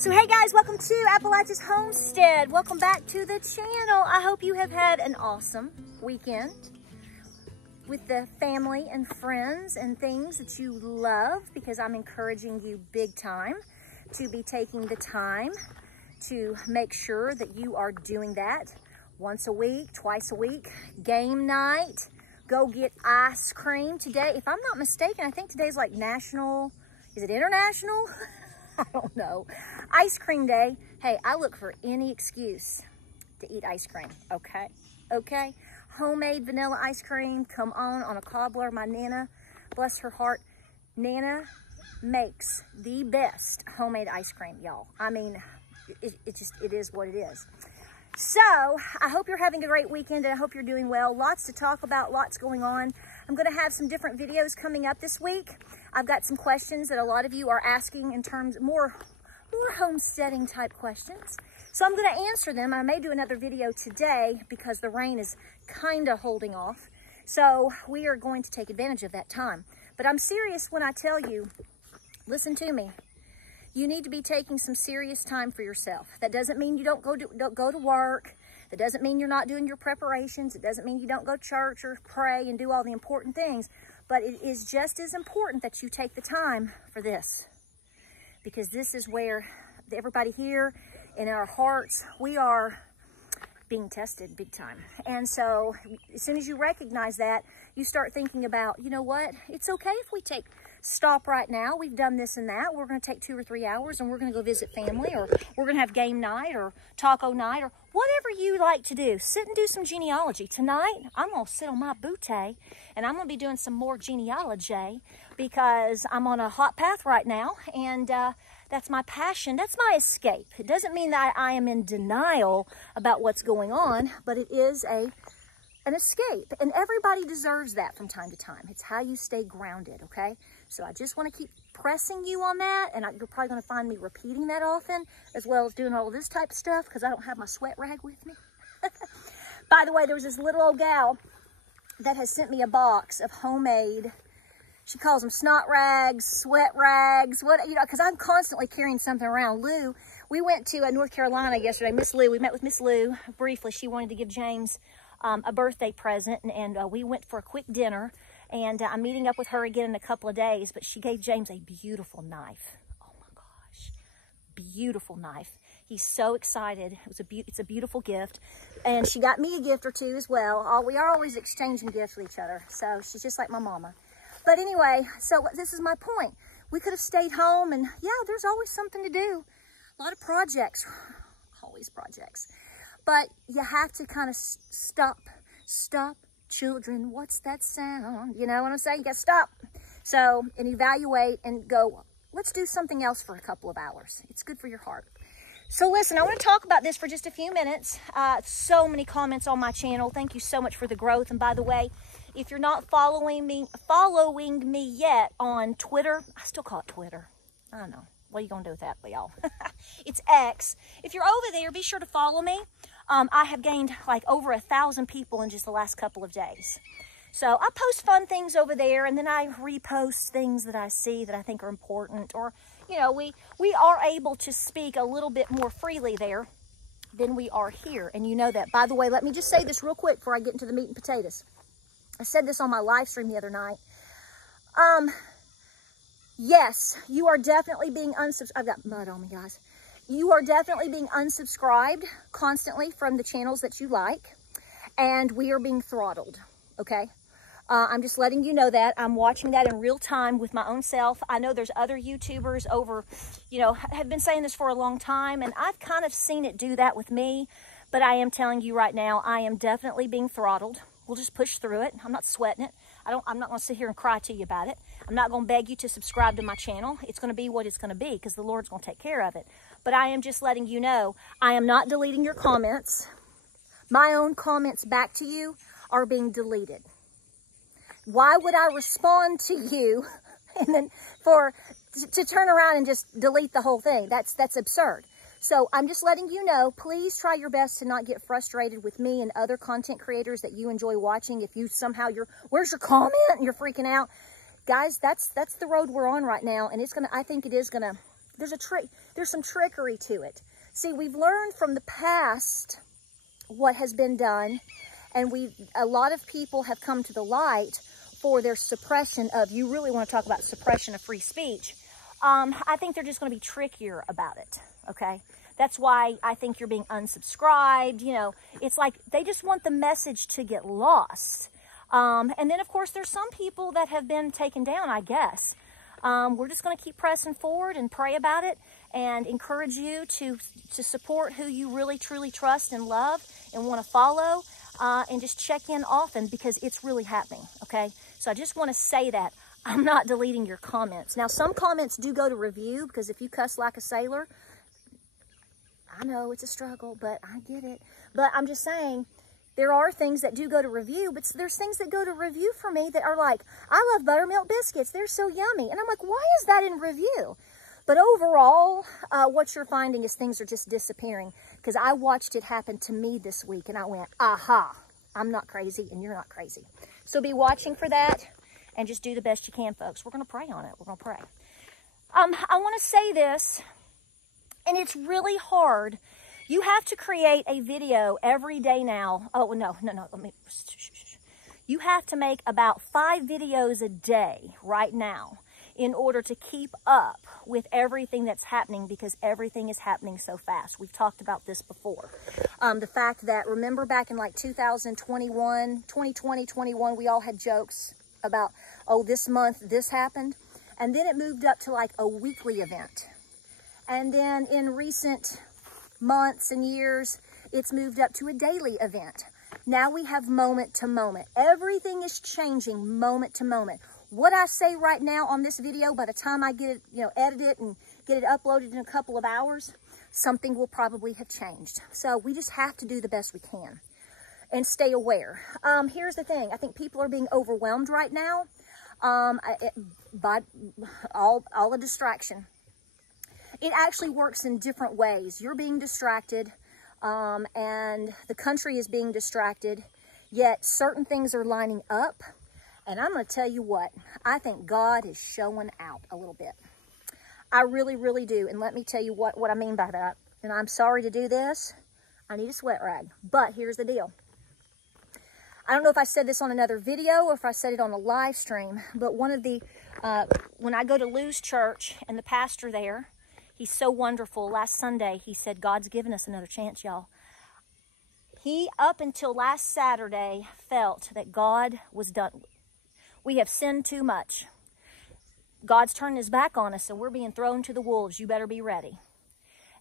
So hey guys, welcome to Appalachia's Homestead. Welcome back to the channel. I hope you have had an awesome weekend with the family and friends and things that you love, because I'm encouraging you big time to be taking the time to make sure that you are doing that once a week, twice a week. Game night, go get ice cream today. If I'm not mistaken, I think today's like national, is it international? I don't know. Ice cream day. Hey, I look for any excuse to eat ice cream, okay? Okay? Homemade vanilla ice cream, come on a cobbler. My Nana, bless her heart, Nana makes the best homemade ice cream, y'all. I mean, it is what it is. So, I hope you're having a great weekend and I hope you're doing well. Lots to talk about, lots going on. I'm going to have some different videos coming up this week. I've got some questions that a lot of you are asking in terms more homesteading type questions. So I'm going to answer them. I may do another video today because the rain is kind of holding off. So we are going to take advantage of that time. But I'm serious when I tell you, listen to me. You need to be taking some serious time for yourself. That doesn't mean you don't go to work. That doesn't mean you're not doing your preparations. It doesn't mean you don't go to church or pray and do all the important things. But it is just as important that you take the time for this. Because this is where everybody here in our hearts, we are being tested big time. And so as soon as you recognize that, you start thinking about, you know what? It's okay if we stop right now. We've done this and that. We're going to take 2 or 3 hours and we're going to go visit family, or we're going to have game night or taco night or whatever you like to do. Sit and do some genealogy. Tonight, I'm going to sit on my bootay and I'm going to be doing some more genealogy because I'm on a hot path right now, and that's my passion. That's my escape. It doesn't mean that I am in denial about what's going on, but it is an escape, and everybody deserves that from time to time. It's how you stay grounded, okay? So I just want to keep pressing you on that, and you're probably going to find me repeating that often, as well as doing all of this type of stuff, because I don't have my sweat rag with me. By the way, there was this little old gal that has sent me a box of homemade, she calls them snot rags, sweat rags, because I'm constantly carrying something around. Lou, we went to North Carolina yesterday. Miss Lou, we met with Miss Lou briefly. She wanted to give James a birthday present, and we went for a quick dinner, and I'm meeting up with her again in a couple of days, but she gave James a beautiful knife. Oh my gosh, beautiful knife. He's so excited. It's a beautiful gift, and she got me a gift or two as well. We are always exchanging gifts with each other, so she's just like my mama. But anyway, so this is my point. We could have stayed home, and yeah, there's always something to do. A lot of projects, always projects. But you have to kind of stop, children, what's that sound? You know what I'm saying? You got to stop. So, and evaluate and go, let's do something else for a couple of hours. It's good for your heart. So listen, I want to talk about this for just a few minutes. So many comments on my channel. Thank you so much for the growth. And by the way, if you're not following me yet on Twitter, I still call it Twitter. I don't know. What are you going to do with that, y'all? It's X. If you're over there, be sure to follow me. I have gained like over 1,000 people in just the last couple of days. So I post fun things over there, and then I repost things that I see that I think are important. Or, you know, we are able to speak a little bit more freely there than we are here. And you know that. By the way, let me just say this real quick before I get into the meat and potatoes. I said this on my live stream the other night. Yes, you are definitely being unsubscribed. I've got mud on me, guys. You are definitely being unsubscribed constantly from the channels that you like. And we are being throttled, okay? I'm just letting you know that. I'm watching that in real time with my own self. I know there's other YouTubers over, you know, have been saying this for a long time. And I've kind of seen it do that with me. But I am telling you right now, I am definitely being throttled. We'll just push through it. I'm not sweating it. I'm not going to sit here and cry to you about it. I'm not going to beg you to subscribe to my channel. It's going to be what it's going to be because the Lord's going to take care of it. But I am just letting you know, I am not deleting your comments. My own comments back to you are being deleted. Why would I respond to you and then to turn around and just delete the whole thing? That's absurd. So I'm just letting you know, please try your best to not get frustrated with me and other content creators that you enjoy watching. If you somehow where's your comment? And you're freaking out. Guys, that's the road we're on right now. And I think it is gonna there's some trickery to it. See, we've learned from the past what has been done, and a lot of people have come to the light for their suppression of, you really want to talk about suppression of free speech. I think they're just going to be trickier about it, okay? That's why I think you're being unsubscribed. You know, it's like they just want the message to get lost. And then, of course, there's some people that have been taken down, I guess. We're just going to keep pressing forward and pray about it and encourage you to support who you really, truly trust and love and want to follow, and just check in often because it's really happening, okay? So I just want to say that. I'm not deleting your comments. Now, some comments do go to review because if you cuss like a sailor, I know it's a struggle, but I get it. But I'm just saying, there are things that do go to review, but there's things that go to review for me that are like, I love buttermilk biscuits. They're so yummy. And I'm like, why is that in review? But overall, what you're finding is things are just disappearing because I watched it happen to me this week and I went, aha, I'm not crazy and you're not crazy. So be watching for that and just do the best you can, folks. We're going to pray on it. We're going to pray. I want to say this, and it's really hard. You have to create a video every day now. Oh, no. Let me. You have to make about 5 videos a day right now in order to keep up with everything that's happening because everything is happening so fast. We've talked about this before. The fact that, remember back in like 2021, 2020, 21, we all had jokes about, oh, this month this happened. And then it moved up to like a weekly event. And then in recent months and years, it's moved up to a daily event. Now we have moment to moment. Everything is changing moment to moment. What I say right now on this video, by the time I get it, edit it and get it uploaded in a couple of hours, something will probably have changed. So we just have to do the best we can and stay aware. Here's the thing. I think people are being overwhelmed right now by all the distraction. It actually works in different ways. You're being distracted, and the country is being distracted, yet certain things are lining up. And I'm going to tell you what, I think God is showing out a little bit. I really, really do. And let me tell you what I mean by that. And I'm sorry to do this. I need a sweat rag. But here's the deal. I don't know if I said this on another video or if I said it on a live stream, but one of the, when I go to Lou's church and the pastor there, he's so wonderful. Last Sunday, he said, God's given us another chance, y'all. He, up until last Saturday, felt that God was done. We have sinned too much. God's turning his back on us, and we're being thrown to the wolves. You better be ready.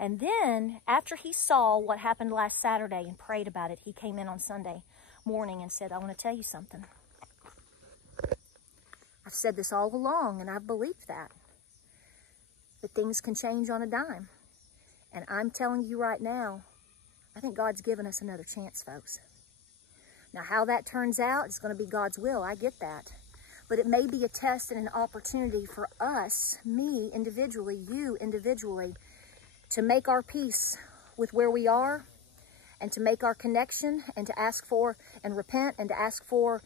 And then, after he saw what happened last Saturday and prayed about it, he came in on Sunday morning and said, I want to tell you something. I've said this all along, and I've believed that. But things can change on a dime. And I'm telling you right now, I think God's given us another chance, folks. Now, how that turns out is going to be God's will. I get that. But it may be a test and an opportunity for us, me individually, you individually, to make our peace with where we are and to make our connection and to ask for and repent and to ask for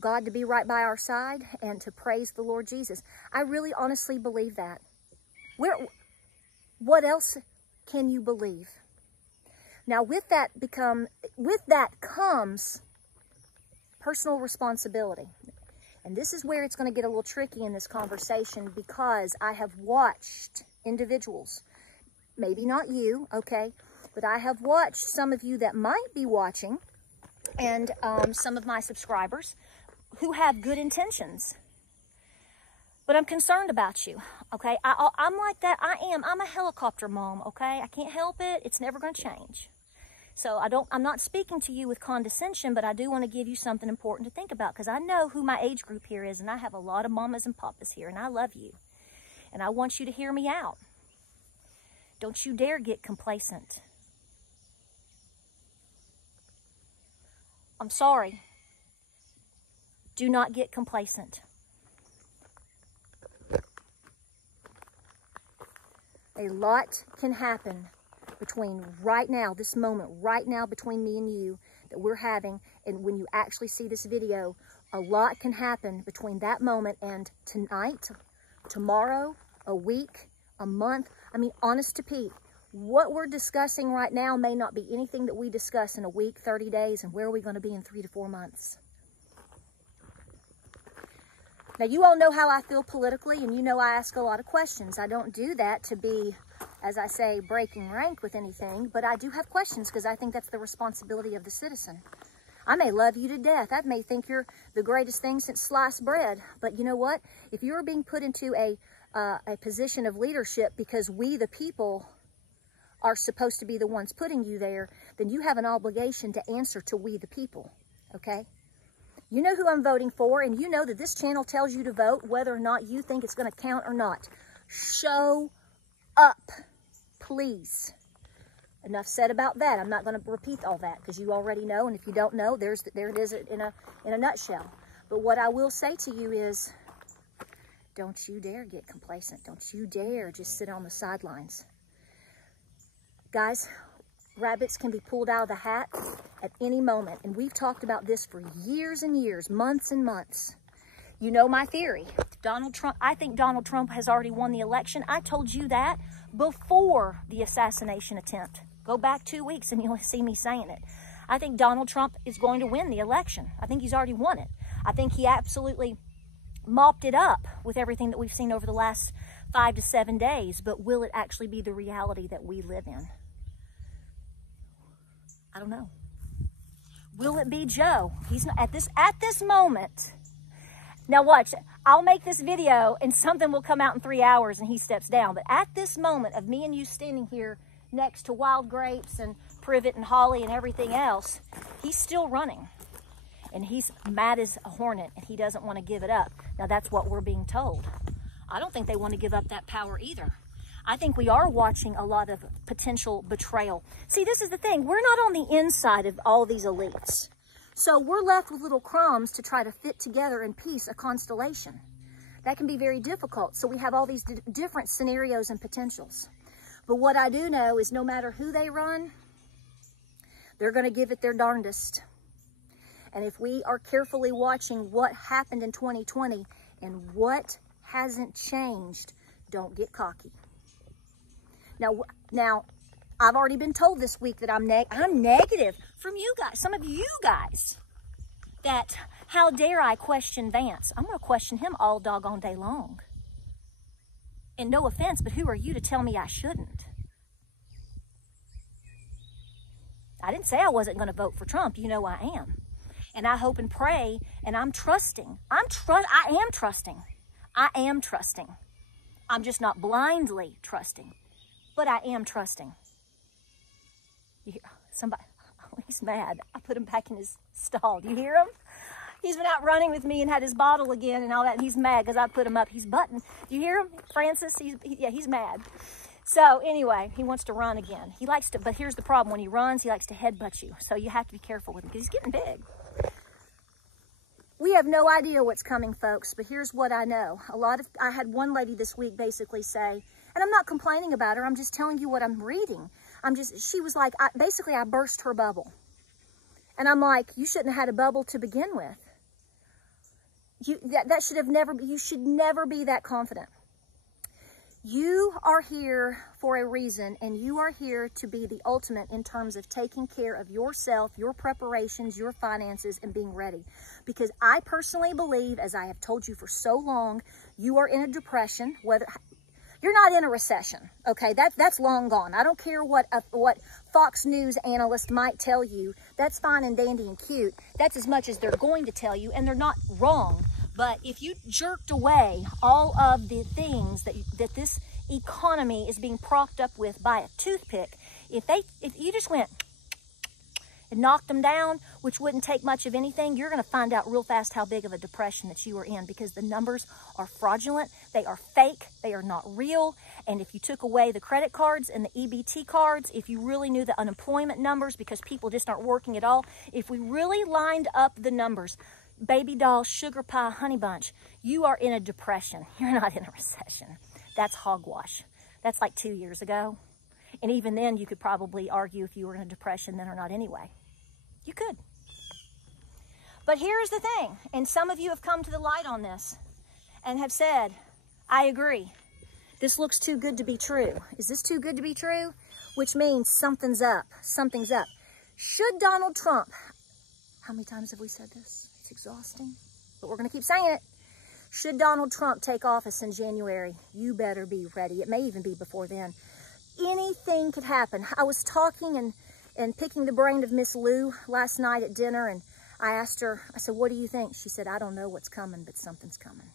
God to be right by our side and to praise the Lord Jesus. I really honestly believe that. What else can you believe? Now, with that comes personal responsibility. And this is where it's going to get a little tricky in this conversation because I have watched individuals, maybe not you, okay, but I have watched some of you that might be watching and some of my subscribers who have good intentions. But I'm concerned about you, okay? I'm like that. I'm a helicopter mom, okay? I can't help it. It's never going to change. So I'm not speaking to you with condescension, but I do want to give you something important to think about because I know who my age group here is, and I have a lot of mamas and papas here, and I love you. And I want you to hear me out. Don't you dare get complacent. I'm sorry. Do not get complacent. A lot can happen between right now, this moment, right now between me and you that we're having, and when you actually see this video, a lot can happen between that moment and tonight, tomorrow, a week, a month. I mean, honest to Pete, what we're discussing right now may not be anything that we discuss in a week, 30 days, and where are we going to be in 3 to 4 months? Now, you all know how I feel politically, and you know I ask a lot of questions. I don't do that to be, as I say, breaking rank with anything, but I do have questions because I think that's the responsibility of the citizen. I may love you to death. I may think you're the greatest thing since sliced bread, but you know what? If you're being put into a position of leadership because we, the people, are supposed to be the ones putting you there, then you have an obligation to answer to we, the people, okay? You know who I'm voting for, and you know that this channel tells you to vote whether or not you think it's going to count or not. Show up, please. Enough said about that. I'm not going to repeat all that because you already know, and if you don't know, there it is in a nutshell. But what I will say to you is, don't you dare get complacent. Don't you dare just sit on the sidelines. Guys, rabbits can be pulled out of the hat at any moment, and we've talked about this for years and years, months and months. You know my theory. Donald Trump, I think Donald Trump has already won the election. I told you that before the assassination attempt. Go back 2 weeks and you'll see me saying it. I think Donald Trump is going to win the election. I think he's already won it. I think he absolutely mopped it up with everything that we've seen over the last 5 to 7 days, but will it actually be the reality that we live in? I don't know. Will it be Joe? He's not at this moment. Now watch, I'll make this video and something will come out in 3 hours and he steps down. But at this moment of me and you standing here next to wild grapes and privet and holly and everything else, he's still running. And he's mad as a hornet and he doesn't want to give it up. Now that's what we're being told. I don't think they want to give up that power either. I think we are watching a lot of potential betrayal. See, this is the thing. We're not on the inside of all these elites. So we're left with little crumbs to try to fit together in peace a constellation. That can be very difficult. So we have all these different scenarios and potentials. But what I do know is no matter who they run, they're going to give it their darndest. And if we are carefully watching what happened in 2020 and what hasn't changed, don't get cocky. Now, I've already been told this week that I'm negative from you guys, some of you guys, that how dare I question Vance? I'm going to question him all doggone day long. And no offense, but who are you to tell me I shouldn't? I didn't say I wasn't going to vote for Trump. You know I am. And I hope and pray, and I'm trusting. I am trusting. I am trusting. I'm just not blindly trusting, but I am trusting. You hear somebody? Oh, he's mad. I put him back in his stall. Do you hear him? He's been out running with me and had his bottle again and all that, and he's mad because I put him up. He's buttoned. Do you hear him, Francis? He's mad. So anyway, he wants to run again. He likes to, but here's the problem. When he runs, he likes to headbutt you. So you have to be careful with him because he's getting big. We have no idea what's coming, folks, but here's what I know. I had one lady this week basically say, and I'm not complaining about her, I'm just telling you what I'm reading. She was like, basically I burst her bubble. And I'm like, you shouldn't have had a bubble to begin with. You should never be that confident. You are here for a reason, and you are here to be the ultimate in terms of taking care of yourself, your preparations, your finances, and being ready. Because I personally believe, as I have told you for so long, you are in a depression. You're not in a recession, okay? That's long gone. I don't care what Fox News analyst might tell you. That's fine and dandy and cute. That's as much as they're going to tell you, and they're not wrong. But if you jerked away all of the things that this economy is being propped up with by a toothpick, if you just went and knocked them down, which wouldn't take much of anything, you're going to find out real fast how big of a depression that you are in, because the numbers are fraudulent, they are fake, they are not real. And if you took away the credit cards and the EBT cards, if you really knew the unemployment numbers, because people just aren't working at all, if we really lined up the numbers, baby doll, sugar pie, honey bunch, you are in a depression. You're not in a recession. That's hogwash. That's like 2 years ago. And even then, you could probably argue if you were in a depression then or not anyway. You could. But here's the thing, and some of you have come to the light on this and have said, I agree. This looks too good to be true. Is this too good to be true? Which means something's up. Something's up. Should Donald Trump, how many times have we said this? It's exhausting, but we're going to keep saying it. Should Donald Trump take office in January, you better be ready. It may even be before then. Anything could happen. I was talking and picking the brain of Miss Lou last night at dinner, and I asked her, I said, what do you think? She said, I don't know what's coming, but something's coming.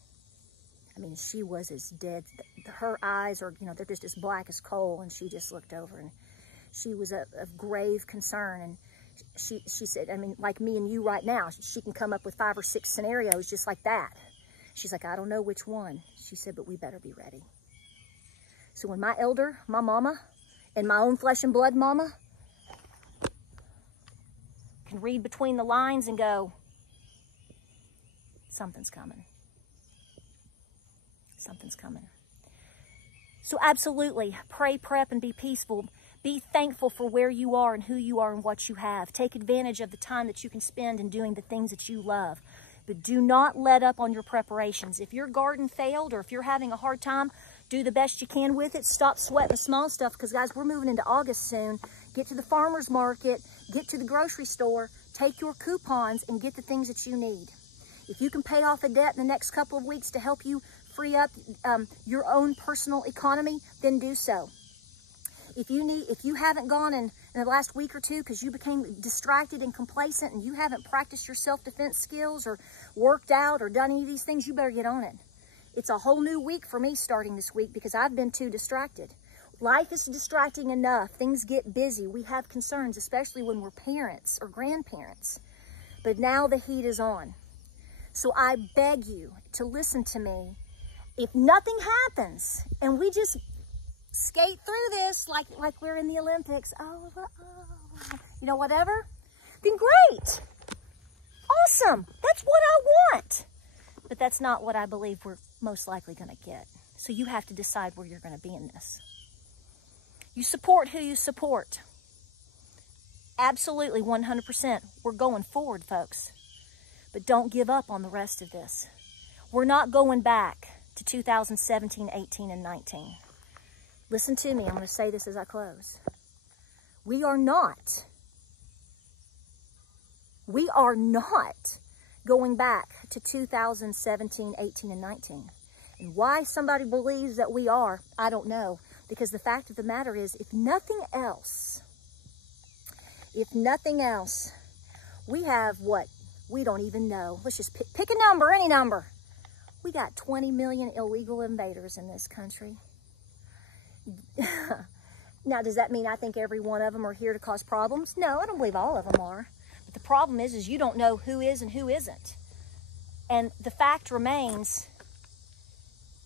I mean, she was as dead. Her eyes are, you know, they're just as black as coal, and she just looked over, and she was of grave concern. And she said, I mean, like me and you right now, she can come up with 5 or 6 scenarios just like that. She's like, I don't know which one. She said, but we better be ready. So when my elder, my mama, and my own flesh and blood mama can read between the lines and go, something's coming. Something's coming. So absolutely, pray, prep, and be peaceful. Be thankful for where you are and who you are and what you have. Take advantage of the time that you can spend in doing the things that you love. But do not let up on your preparations. If your garden failed or if you're having a hard time, do the best you can with it. Stop sweating the small stuff, because guys, we're moving into August soon. Get to the farmer's market, get to the grocery store, take your coupons and get the things that you need. If you can pay off a debt in the next couple of weeks to help you free up your own personal economy, then do so. If you haven't gone in the last week or two because you became distracted and complacent and you haven't practiced your self-defense skills or worked out or done any of these things, you better get on it. It's a whole new week for me starting this week because I've been too distracted. Life is distracting enough. Things get busy. We have concerns, especially when we're parents or grandparents. But now the heat is on. So I beg you to listen to me. If nothing happens and we just skate through this like we're in the Olympics, you know, whatever, then great. Awesome. That's what I want. But that's not what I believe we're most likely going to get. So you have to decide where you're going to be in this. You support who you support. Absolutely, 100%. We're going forward, folks. But don't give up on the rest of this. We're not going back to 2017, 18, and 19. Listen to me. I'm going to say this as I close. We are not going back to 2017, 18, and 19. And why somebody believes that we are, I don't know. Because the fact of the matter is, if nothing else, we have what? We don't even know. Let's just pick a number, any number. We got 20 million illegal invaders in this country. Now, does that mean I think every one of them are here to cause problems? No, I don't believe all of them are. But the problem is you don't know who is and who isn't. And the fact remains,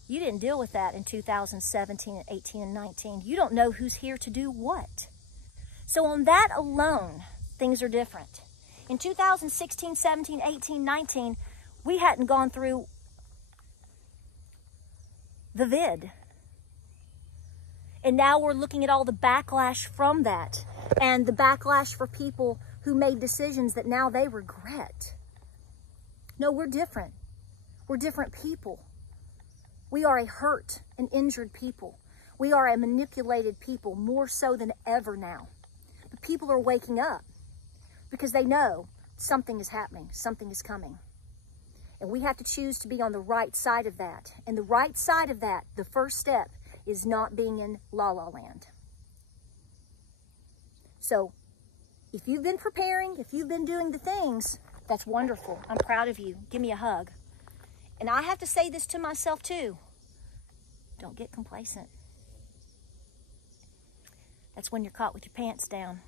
you didn't deal with that in 2017, 18, and 19. You don't know who's here to do what. So on that alone, things are different. In 2016, 17, 18, 19, we hadn't gone through the vid. And now we're looking at all the backlash from that and the backlash for people who made decisions that now they regret. No, we're different. We're different people. We are a hurt and injured people. We are a manipulated people, more so than ever now. But people are waking up because they know something is happening, something is coming. And we have to choose to be on the right side of that. And the right side of that, the first step, is not being in la-la land. So if you've been preparing, if you've been doing the things, that's wonderful. I'm proud of you. Give me a hug. And I have to say this to myself too. Don't get complacent. That's when you're caught with your pants down.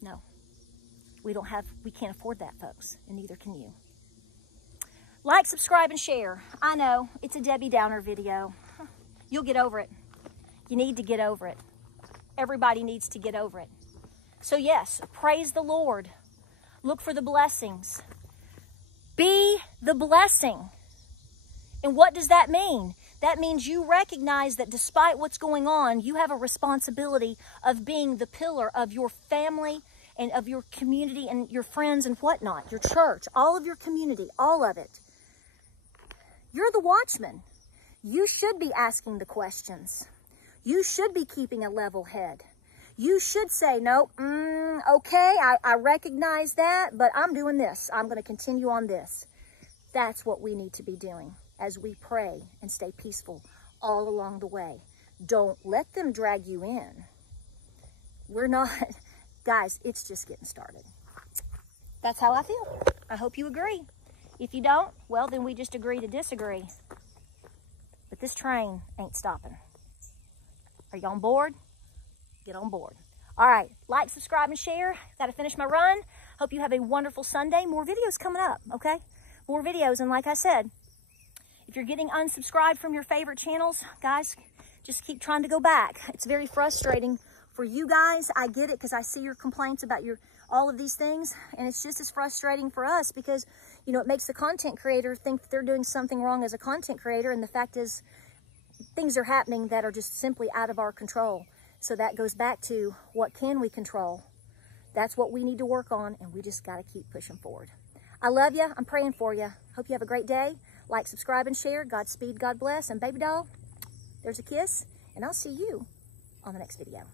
No. We can't afford that, folks, and neither can you. Like, subscribe, and share. I know, it's a Debbie Downer video. You'll get over it. You need to get over it. Everybody needs to get over it. So yes, praise the Lord. Look for the blessings. Be the blessing. And what does that mean? That means you recognize that despite what's going on, you have a responsibility of being the pillar of your family and of your community and your friends and whatnot, your church, all of your community, all of it. You're the watchman. You should be asking the questions. You should be keeping a level head. You should say, no, okay, I recognize that, but I'm doing this. I'm going to continue on this. That's what we need to be doing as we pray and stay peaceful all along the way. Don't let them drag you in. We're not, guys, it's just getting started. That's how I feel. I hope you agree. If you don't, well, then we just agree to disagree. But this train ain't stopping. Are you on board? Get on board. All right, like, subscribe, and share. Got to finish my run. Hope you have a wonderful Sunday. More videos coming up, okay? More videos. And like I said, if you're getting unsubscribed from your favorite channels, guys, just keep trying to go back. It's very frustrating for you guys. I get it because I see your complaints about all of these things, and it's just as frustrating for us because, you know, it makes the content creator think they're doing something wrong as a content creator, and the fact is things are happening that are just simply out of our control. So that goes back to, what can we control? That's what we need to work on, and we just got to keep pushing forward. I love you. I'm praying for you. Hope you have a great day. Like, subscribe, and share. Godspeed, God bless, and baby doll, there's a kiss, and I'll see you on the next video.